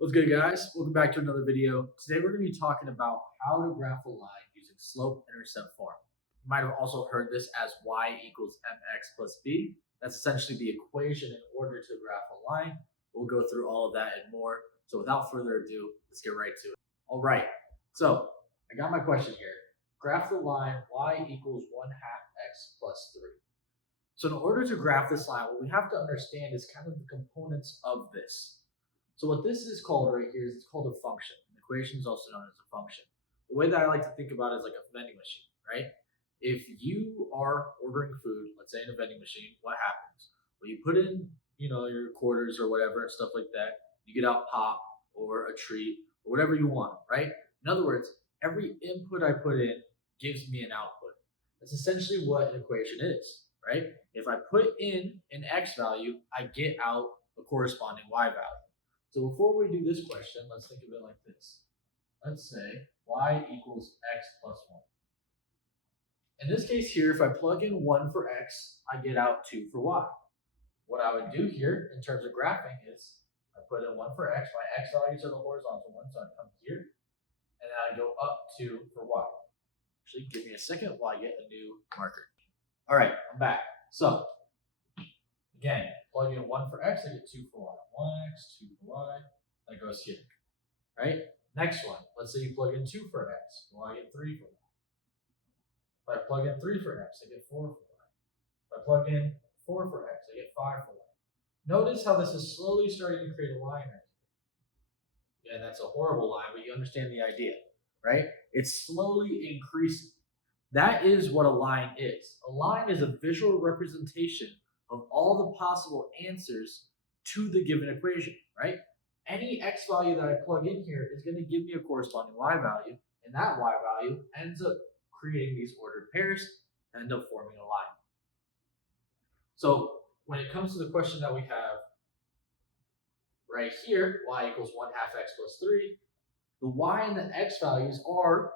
What's good, guys? Welcome back to another video. Today we're going to be talking about how to graph a line using slope-intercept form. You might have also heard this as y equals mx plus b. That's essentially the equation in order to graph a line. We'll go through all of that and more. So without further ado, let's get right to it. All right, so I got my question here. Graph the line y equals 1/2 x plus 3. So in order to graph this line, what we have to understand is kind of the components of this. So what this is called right here is it's called a function. An equation is also known as a function. The way that I like to think about it is like a vending machine, right? If you are ordering food, let's say in a vending machine, what happens? Well, you put in, your quarters or whatever and stuff like that. You get out pop or a treat or whatever you want, right? In other words, every input I put in gives me an output. That's essentially what an equation is, right? If I put in an x value, I get out a corresponding y value. So before we do this question, let's think of it like this. Let's say y equals x plus 1. In this case here, if I plug in 1 for x, I get out 2 for y. What I would do here in terms of graphing is I put in 1 for x. My x values are the horizontal one, so I come here, and then I go up 2 for y. Actually, give me a second while I get a new marker. All right, I'm back. So again, plug in 1 for x, I get 2 for y. 1x, 2 for y, that goes here, right? Next one, let's say you plug in 2 for x, well, I get 3 for y. If I plug in 3 for x, I get 4 for y. If I plug in 4 for x, I get 5 for y. Notice how this is slowly starting to create a line right here. Yeah, that's a horrible line, but you understand the idea, right? It's slowly increasing. That is what a line is. A line is a visual representation of all the possible answers to the given equation, right? Any x value that I plug in here is going to give me a corresponding y value, and that y value ends up creating these ordered pairs and end up forming a line. So when it comes to the question that we have right here, y equals 1/2 x plus 3, the y and the x values are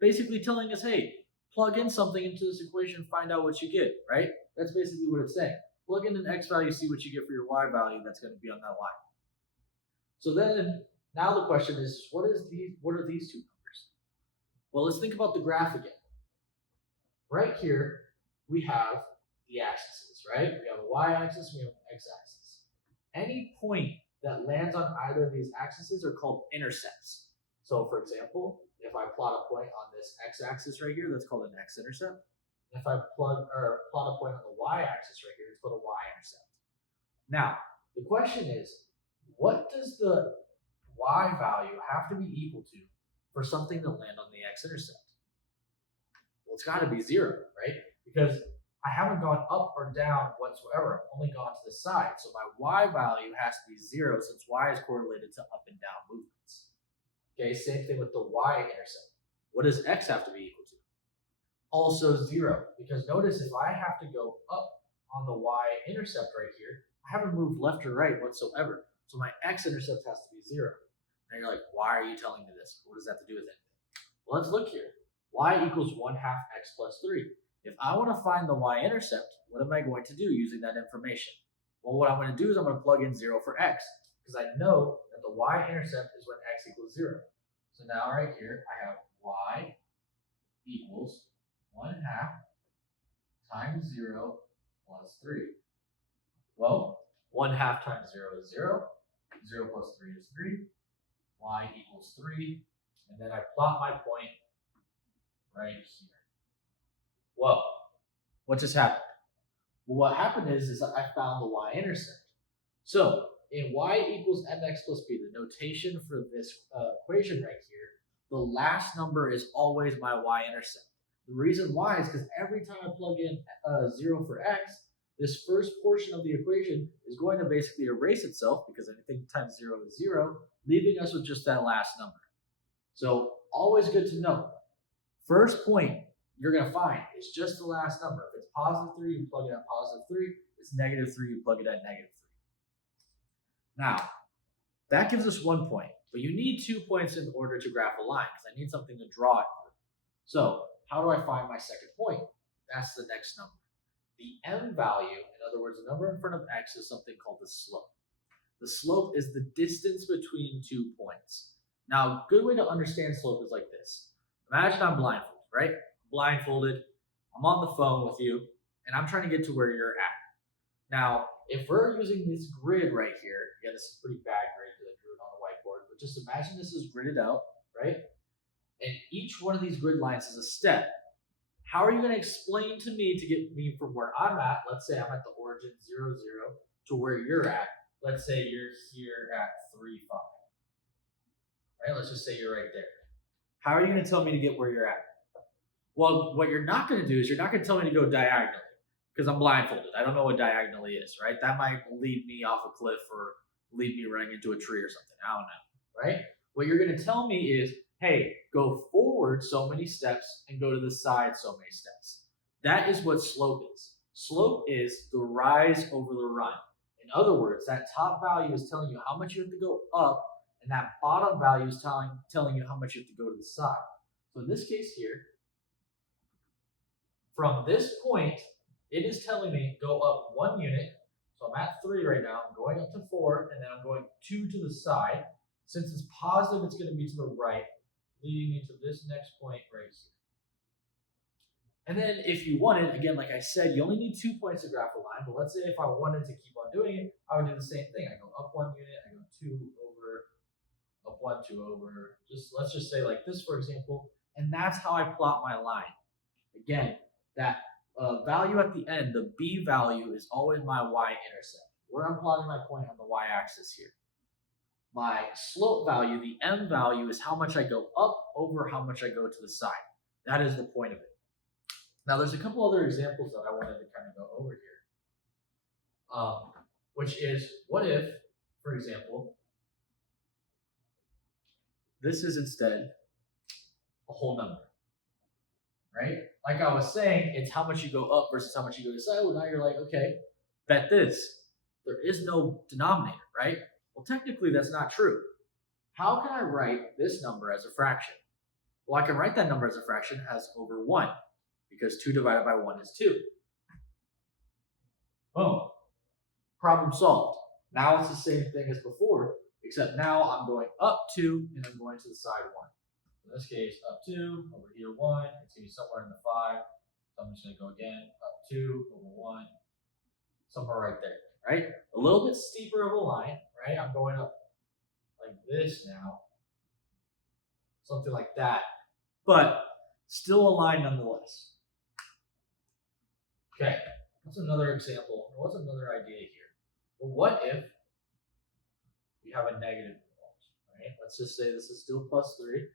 basically telling us, hey, plug in something into this equation, find out what you get, right? That's basically what it's saying. Plug in an x value, see what you get for your y value that's going to be on that line. So then, now the question is, what are these two numbers? Well, let's think about the graph again. Right here, we have the axes, right? We have a y-axis, we have an x-axis. Any point that lands on either of these axes are called intercepts. So for example, if I plot a point on this x-axis right here, that's called an x-intercept. If I plot a point on the y-axis right here, it's called a y-intercept. Now, the question is, what does the y value have to be equal to for something to land on the x-intercept? Well, it's got to be 0, right? Because I haven't gone up or down whatsoever. I've only gone to the side. So my y value has to be 0 since y is correlated to up and down movements. Okay, same thing with the y-intercept. What does x have to be equal to? Also 0, because notice if I have to go up on the y-intercept right here, I haven't moved left or right whatsoever. So my x-intercept has to be 0. Now you're like, why are you telling me this? What does that have to do with anything? Well, let's look here. Y equals 1/2 x plus 3. If I want to find the y-intercept, what am I going to do using that information? Well, what I'm going to do is I'm going to plug in 0 for x, because I know that the y-intercept is when x equals 0. So now right here, I have y equals 1/2 times 0 plus 3. Well, 1/2 times 0 is 0. 0 plus 3 is 3. Y equals 3. And then I plot my point right here. Well, what just happened? Well, what happened is I found the y-intercept. So in y equals mx plus b, the notation for this equation right here, the last number is always my y-intercept. The reason why is because every time I plug in 0 for x, this first portion of the equation is going to basically erase itself because anything times 0 is 0, leaving us with just that last number. So always good to know. First point you're going to find is just the last number. If it's positive 3, you plug it at positive 3. If it's negative 3, you plug it at negative 3. Now, that gives us 1 point, but you need 2 points in order to graph a line because I need something to draw it through. So how do I find my second point? That's the next number. The m value, in other words, the number in front of x, is something called the slope. The slope is the distance between 2 points. Now, a good way to understand slope is like this. Imagine I'm blindfolded, right? Blindfolded, I'm on the phone with you, and I'm trying to get to where you're at. Now, if we're using this grid right here, yeah, this is a pretty bad grid because I drew it on the whiteboard, but just imagine this is gridded out, right? And each one of these grid lines is a step. How are you going to explain to me to get me from where I'm at? Let's say I'm at the origin 0, 0 to where you're at. Let's say you're here at 3, 5. Right? Let's just say you're right there. How are you going to tell me to get where you're at? Well, what you're not going to do is you're not going to tell me to go diagonally because I'm blindfolded. I don't know what diagonally is, right? That might lead me off a cliff or lead me running into a tree or something. I don't know, right? What you're going to tell me is, hey, go forward so many steps and go to the side so many steps. That is what slope is. Slope is the rise over the run. In other words, that top value is telling you how much you have to go up, and that bottom value is telling you how much you have to go to the side. So in this case here, from this point, it is telling me go up 1 unit. So I'm at 3 right now. I'm going up to 4, and then I'm going 2 to the side. Since it's positive, it's going to be to the right, leading me to this next point right here. And then if you wanted, again, like I said, you only need 2 points to graph a line. But let's say if I wanted to keep on doing it, I would do the same thing. I go up 1 unit, I go 2 over, up 1, 2 over. Let's just say like this, for example. And that's how I plot my line. Again, that value at the end, the b value, is always my y-intercept, where I'm plotting my point on the y-axis here. My slope value, the m value, is how much I go up over how much I go to the side. That is the point of it. Now, there's a couple other examples that I wanted to kind of go over here, which is, what if, for example, this is instead a whole number, right? Like I was saying, it's how much you go up versus how much you go to the side. Well, now you're like, okay, bet this. There is no denominator, right? Well, technically, that's not true. How can I write this number as a fraction? Well, I can write that number as a fraction as over 1, because 2 divided by 1 is 2. Boom. Problem solved. Now it's the same thing as before, except now I'm going up 2 and I'm going to the side 1. In this case, up 2, over here 1, it's going to be somewhere in the 5. So I'm just going to go again, up 2, over 1, somewhere right there, right? A little bit steeper of a line, right? I'm going up like this now, something like that, but still a line nonetheless. Okay, what's another example? What's another idea here? Well, what if we have a negative involved, right? Let's just say this is still plus 3.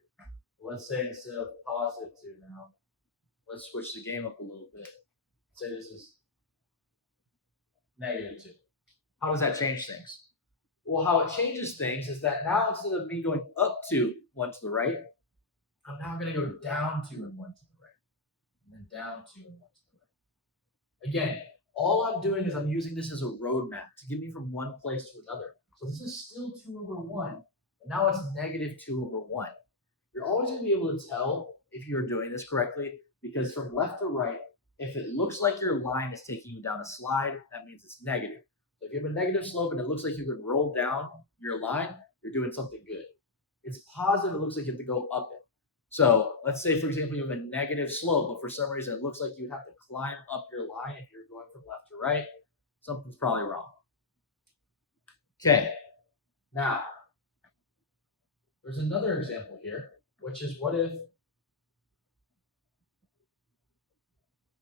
Let's say instead of positive 2 now, let's switch the game up a little bit. Say this is negative 2. How does that change things? Well, how it changes things is that now instead of me going up 2, 1 to the right, I'm now going to go down 2 and 1 to the right, and then down 2 and 1 to the right. Again, all I'm doing is I'm using this as a roadmap to get me from one place to another. So this is still 2 over 1, but now it's negative 2 over 1. You're always going to be able to tell if you're doing this correctly, because from left to right, if it looks like your line is taking you down a slide, that means it's negative. So if you have a negative slope and it looks like you could roll down your line, you're doing something good. It's positive, it looks like you have to go up it. So let's say, for example, you have a negative slope, but for some reason it looks like you'd have to climb up your line if you're going from left to right. Something's probably wrong. Okay, now, there's another example here, which is what if,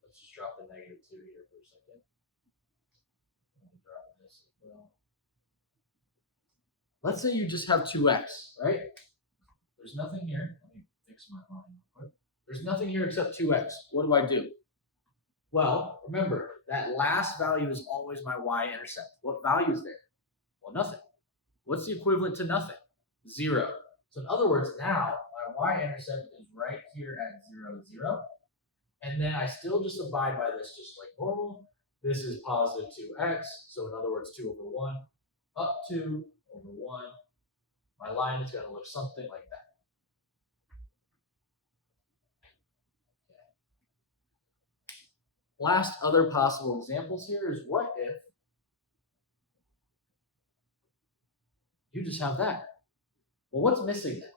let's just drop the negative 2 here for a second. Drop this as well. Let's say you just have 2x, right? There's nothing here. Let me fix my line real quick. There's nothing here except 2x. What do I do? Well, remember, that last value is always my y-intercept. What value is there? Well, nothing. What's the equivalent to nothing? 0. So in other words, now my y-intercept is right here at 0, 0. And then I still just abide by this just like normal. This is positive 2x. So in other words, 2 over 1, up 2 over 1. My line is going to look something like that. Last other possible examples here is what if You just have that. Well, what's missing now?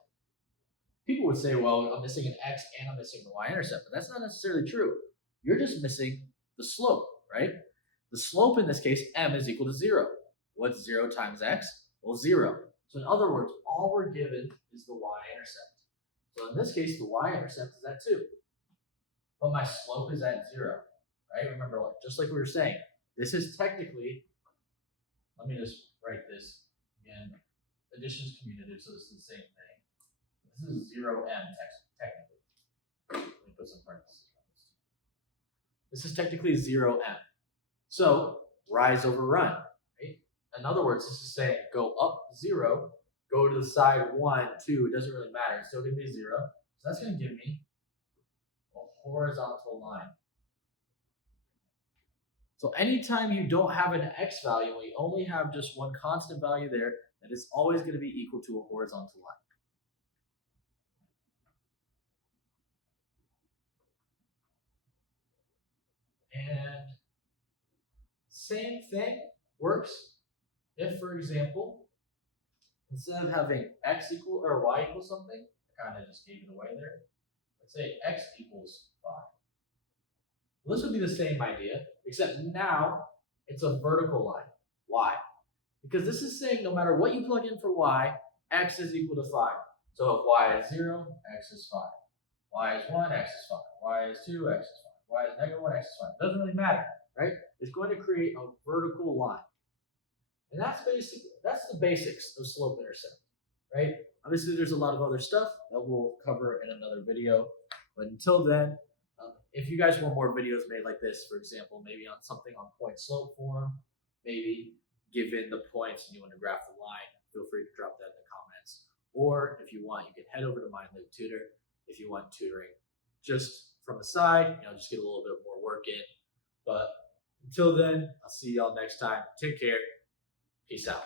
People would say, well, I'm missing an x and I'm missing the y-intercept, but that's not necessarily true. You're just missing the slope, right? The slope in this case, m is equal to 0. What's 0 times x? Well, 0. So in other words, all we're given is the y-intercept. So in this case, the y-intercept is at 2. But my slope is at 0, right? Remember, just like we were saying, this is technically, let me just write this again. Addition is commutative, so this is the same thing. This is 0m technically. Let me put some parentheses on this. This is technically 0m. So rise over run, right? In other words, this is saying go up 0, go to the side 1, 2, it doesn't really matter. It's still going to be 0. So that's going to give me a horizontal line. So anytime you don't have an x value, we only have just one constant value there, that is always going to be equal to a horizontal line. And same thing works if, for example, instead of having x equal or y equals something, I kind of just gave it away there. Let's say x equals 5. Well, this would be the same idea, except now it's a vertical line. Why? Because this is saying no matter what you plug in for y, x is equal to 5. So if y is 0, x is 5. Y is 1, x is 5. Y is 2, x is 5. Y is negative 1, x is 5. It doesn't really matter, right? It's going to create a vertical line. And that's the basics of slope-intercept, right? Obviously, there's a lot of other stuff that we'll cover in another video. But until then, if you guys want more videos made like this, for example, maybe on something on point-slope form, maybe given the points and you want to graph the line, feel free to drop that in the comments. Or if you want, you can head over to MindLib Tutor if you want tutoring just from the side, just get a little bit more work in. But until then, I'll see y'all next time. Take care. Peace out.